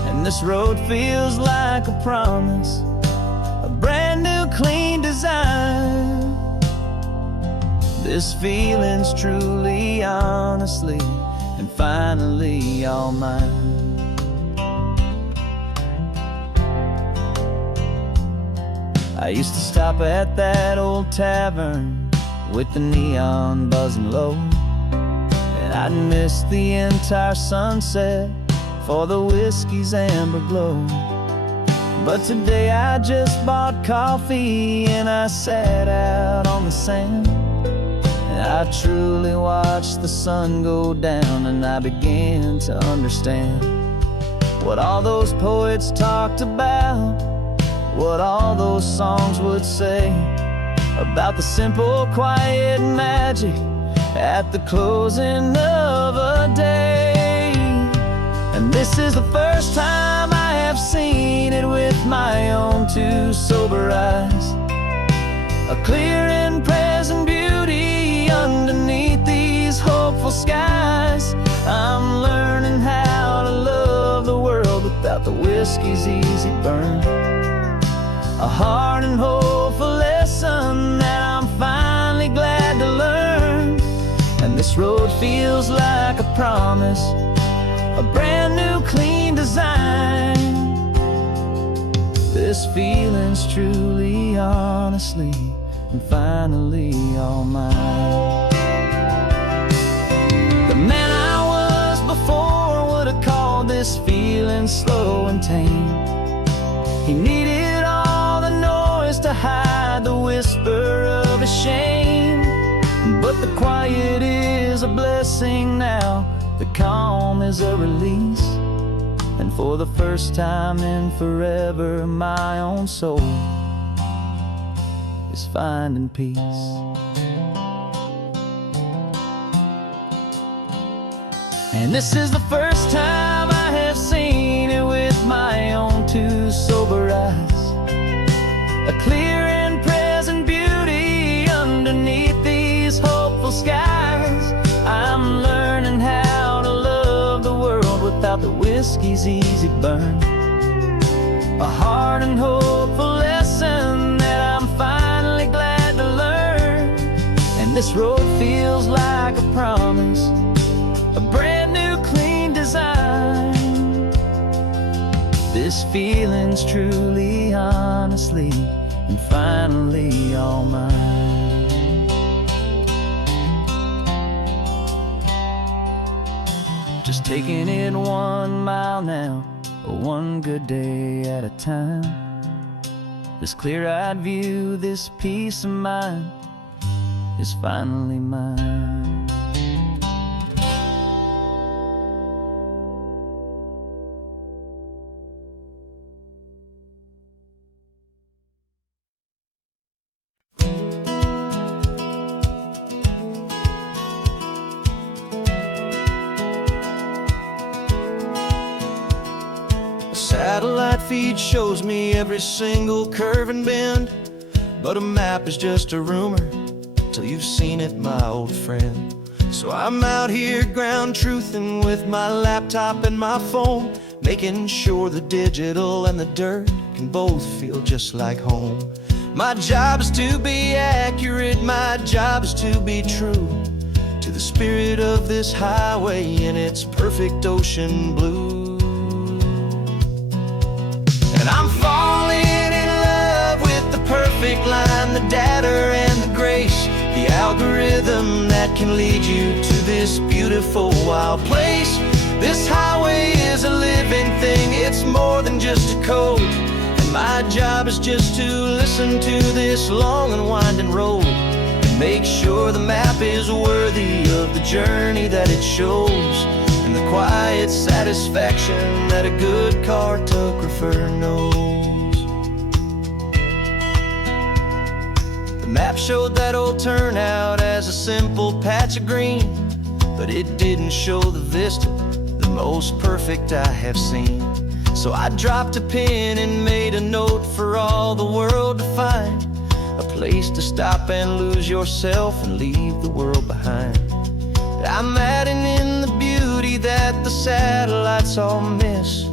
And this road feels like a promise, a brand new clean design. This feeling's truly, honestly, and finally all mine. I used to stop at that old tavern with the neon buzzing low, and I'd miss the entire sunset for the whiskey's amber glow. But today I just bought coffee and I sat out on the sand, and I truly watched the sun go down, and I began to understand what all those poets talked about, what all those songs would say about the simple, quiet magic at the closing of a day. And this is the first time I have seen it with my own two sober eyes. A clear and present beauty underneath these hopeful skies. I'm learning how to love the world without the whiskey's easy burn. A hard and hopeful lesson that I'm finally glad to learn. And this road feels like a promise, a brand new clean design. This feeling's truly, honestly, and finally all mine. The man I was before would have called this feeling slow and tame. He needed all the noise to hide the whisper of his shame. But the quiet is a blessing now, the calm is a release. And for the first time in forever, my own soul is finding peace. And this is the first time I have seen it with my own two sober eyes. A clear and present beauty underneath these hopeful skies. I'm learning how to love the world without the whiskey's easy burn. A hard and hopeful lesson that I'm finally glad to learn. And this road feels like a promise, a brand new clean design. This feeling's truly, honestly, and finally all mine. Just taking it 1 mile now, one good day at a time. This clear-eyed view, this peace of mind is finally mine. Satellite feed shows me every single curve and bend, but a map is just a rumor till you've seen it, my old friend. So I'm out here ground truthing with my laptop and my phone, making sure the digital and the dirt can both feel just like home. My job is to be accurate, my job is to be true, to the spirit of this highway in its perfect ocean blue. And I'm falling in love with the perfect line, the data and the grace, the algorithm that can lead you to this beautiful wild place. This highway is a living thing, it's more than just a code. And my job is just to listen to this long and winding road and make sure the map is worthy of the journey that it shows, and the quiet satisfaction that a good cartographer knows. The map showed that old turnout as a simple patch of green, but it didn't show the vista, the most perfect I have seen. So I dropped a pin and made a note for all the world to find, a place to stop and lose yourself and leave the world behind. I'm adding in the beauty that the satellites all miss,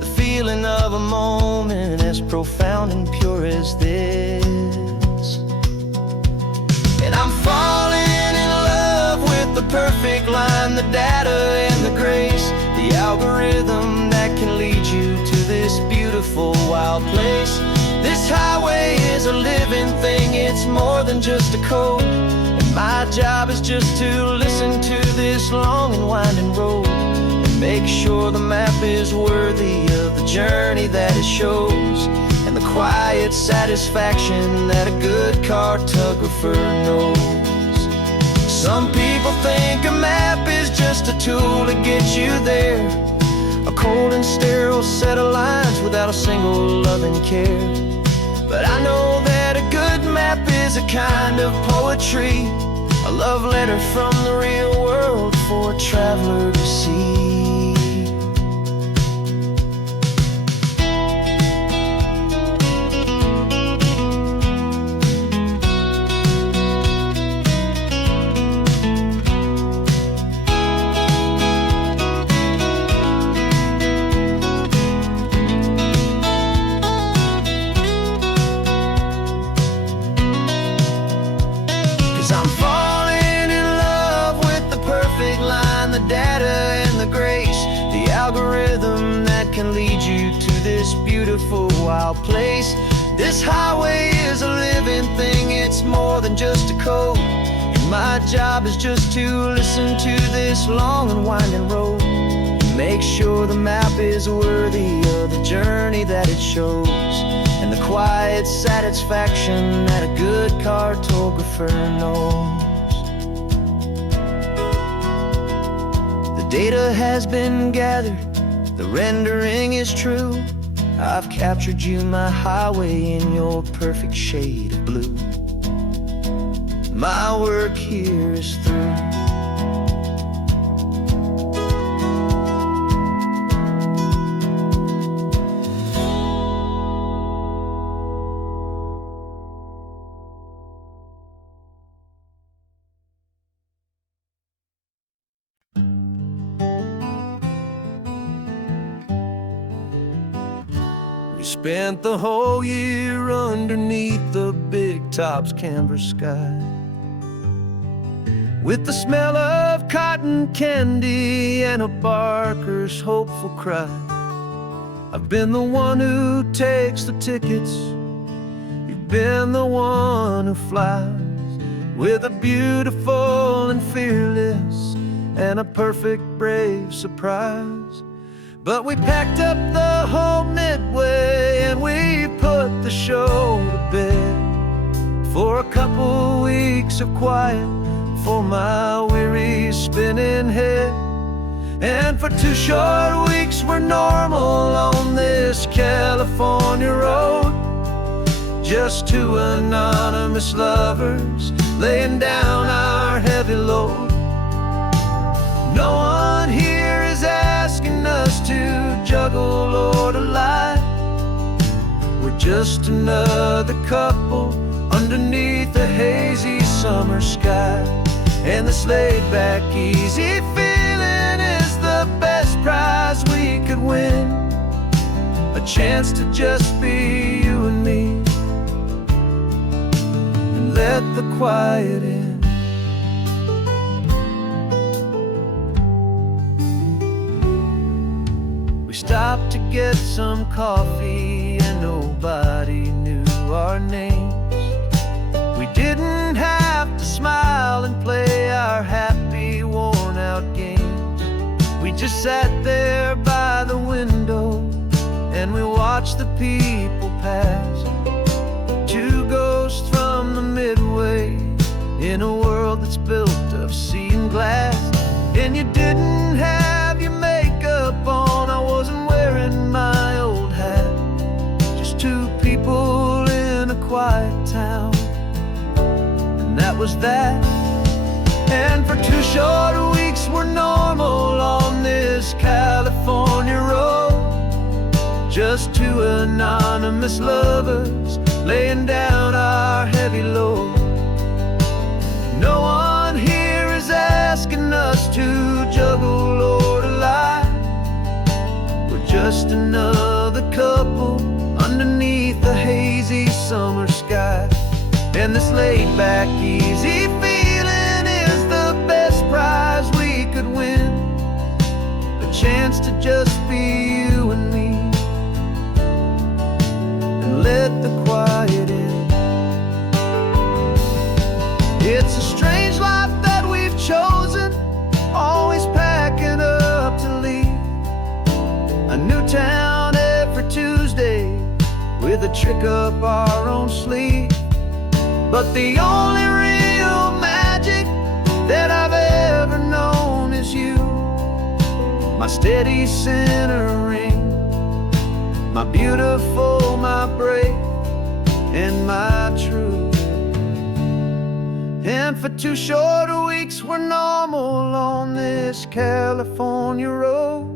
the feeling of a moment as profound and pure as this. And I'm falling in love with the perfect line, the data and the grace, the algorithm that can lead you to this beautiful wild place. This highway is a living thing, it's more than just a code. And my job is just to listen to this long and winding road and make sure the map is worthy of the journey that it shows, and the quiet satisfaction that a good cartographer knows. Some people think a map is just a tool to get you there, a cold and sterile set of lines without a single loving care. But I know that a good map is a kind of poetry, a love letter from the real world for a traveler to see. 'Cause I'm falling in love with the perfect line, the data and the grace, the algorithm that can lead you to this beautiful wild place. This highway is a living thing, it's more than just a code. And my job is just to listen to this long and winding road and make sure the map is worthy of the journey that it shows, and the quiet satisfaction that a good cartographer knows. The data has been gathered, the rendering is true. I've captured you, my highway, in your perfect shade of blue. My work here is through. We spent the whole year underneath the big top's canvas sky, with the smell of cotton candy and a barker's hopeful cry. I've been the one who takes the tickets, you've been the one who flies, with a beautiful and fearless and a perfect brave surprise. But we packed up the whole Midway and we put the show to bed for a couple weeks of quiet for my weary spinning head. And for 2 short weeks we're normal on this California road, just 2 anonymous lovers laying down our heavy load. No one here is asking us to juggle or to lie. We're just another couple underneath a hazy summer sky. And this laid-back, easy feeling is the best prize we could win, a chance to just be you and me, and let the quiet in. stopped to get some coffee, and nobody knew our names. We didn't have to smile and play our happy, worn-out games. We just sat there by the window and we watched the people pass. Two ghosts from the Midway in a world that's built of sea and glass. And you didn't have your makeup on, I wasn't wearing my old hat. Just two people in a quiet town, and that was that. And for 2 short weeks we're normal on this California road. Just two anonymous lovers laying down our heavy load. No one here is asking us to juggle or to lie. We're just another couple underneath the hazy summer sky. And this laid-back, easy feeling is the best prize we could win. A chance to just be you and me, and let the quiet in. It's a strange life that we've chosen, always packing up to leave. A new town every Tuesday with a trick up our own sleeve. But the only real magic that I've ever known is you. My steady centering, my beautiful, my brave, and my true. And for 2 short weeks we're normal on this California road.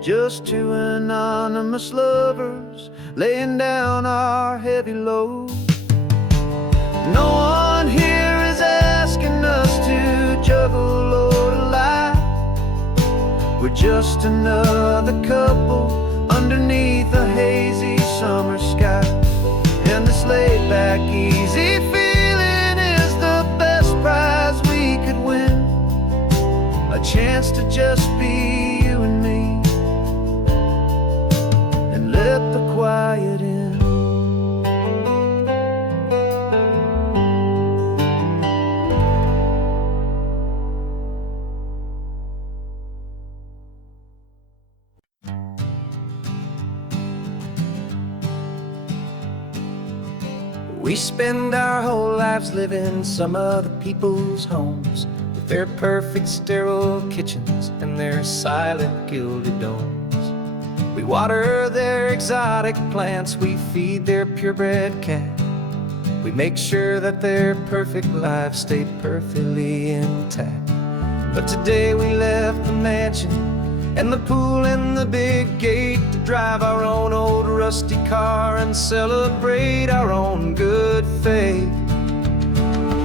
Just two anonymous lovers laying down our heavy load. No one here is asking us to juggle or to lie. We're just another couple underneath a hazy summer sky. And this laid-back, easy feeling is the best prize we could win. A chance to just be you and me, and let the quiet in. We spend our whole lives living some other people's homes, with their perfect sterile kitchens and their silent gilded domes. We water their exotic plants, we feed their purebred cat. We make sure that their perfect lives stay perfectly intact. But today we left the mansion and the pool and the big gate to drive our own old rusty car and celebrate our own good faith.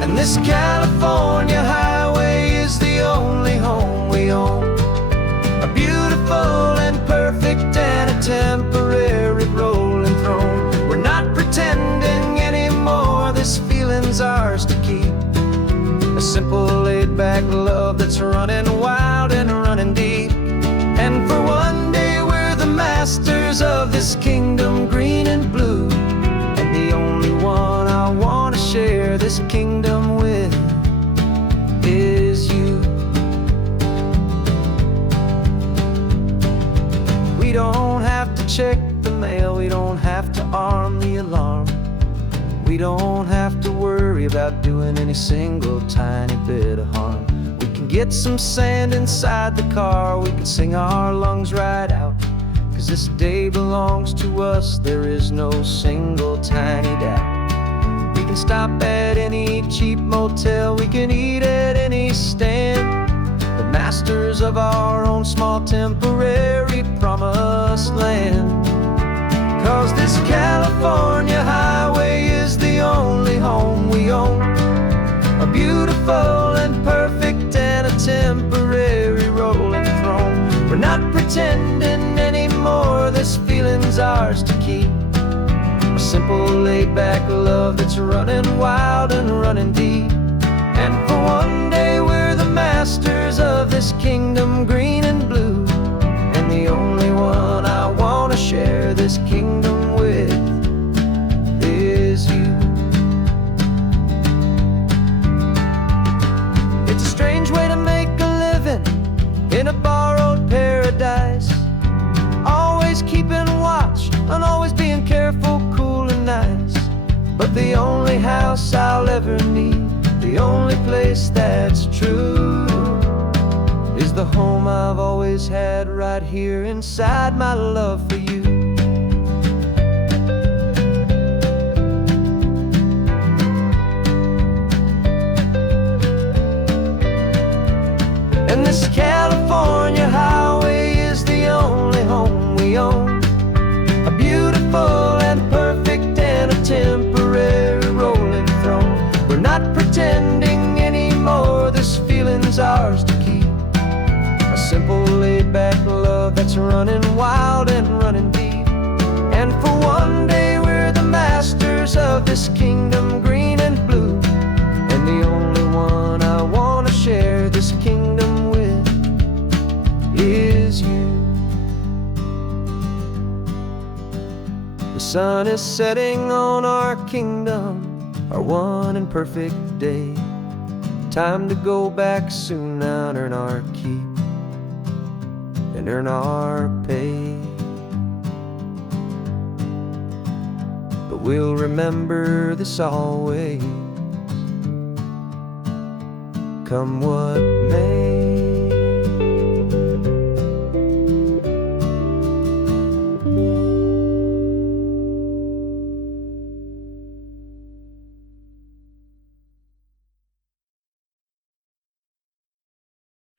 And this California highway is the only home we own, a beautiful and perfect and a temporary rolling throne. We're not pretending anymore, this feeling's ours to keep. A simple laid-back love that's running wild and running deep. And for one day we're the masters of this kingdom green and blue, and the only one I want to share this kingdom with is you. We don't have to check the mail, we don't have to arm the alarm. We don't have to worry about doing any single tiny bit of harm. We can get some sand inside the car, we can sing our lungs right out. 'Cause this day belongs to us, there is no single tiny doubt. We can stop at any cheap motel, we can eat at any stand, the masters of our own small temporary promised land. 'Cause this California highway is the only home we own, a beautiful and perfect and a temporary rolling throne. We're not pretending anymore, this feeling's ours to keep. A simple laid-back love that's running wild and running deep. And for one day we're the masters of this kingdom green and blue, and the only one this kingdom with is you. It's a strange way to make a living in a borrowed paradise, always keeping watch and always being careful, cool and nice. But the only house I'll ever need, the only place that's true, is the home I've always had right here inside my love for you. And this California highway is the only home we own, a beautiful and perfect and a temporary rolling throne. We're not pretending anymore, this feeling's ours to keep. A simple laid-back love that's running wild and running deep. And for one day we're the masters of this kingdom green and blue, and the only one I want to share this kingdom with is you. The sun is setting on our kingdom, our one and perfect day. Time to go back soon now and earn our keep and earn our pay. But we'll remember this always, come what may.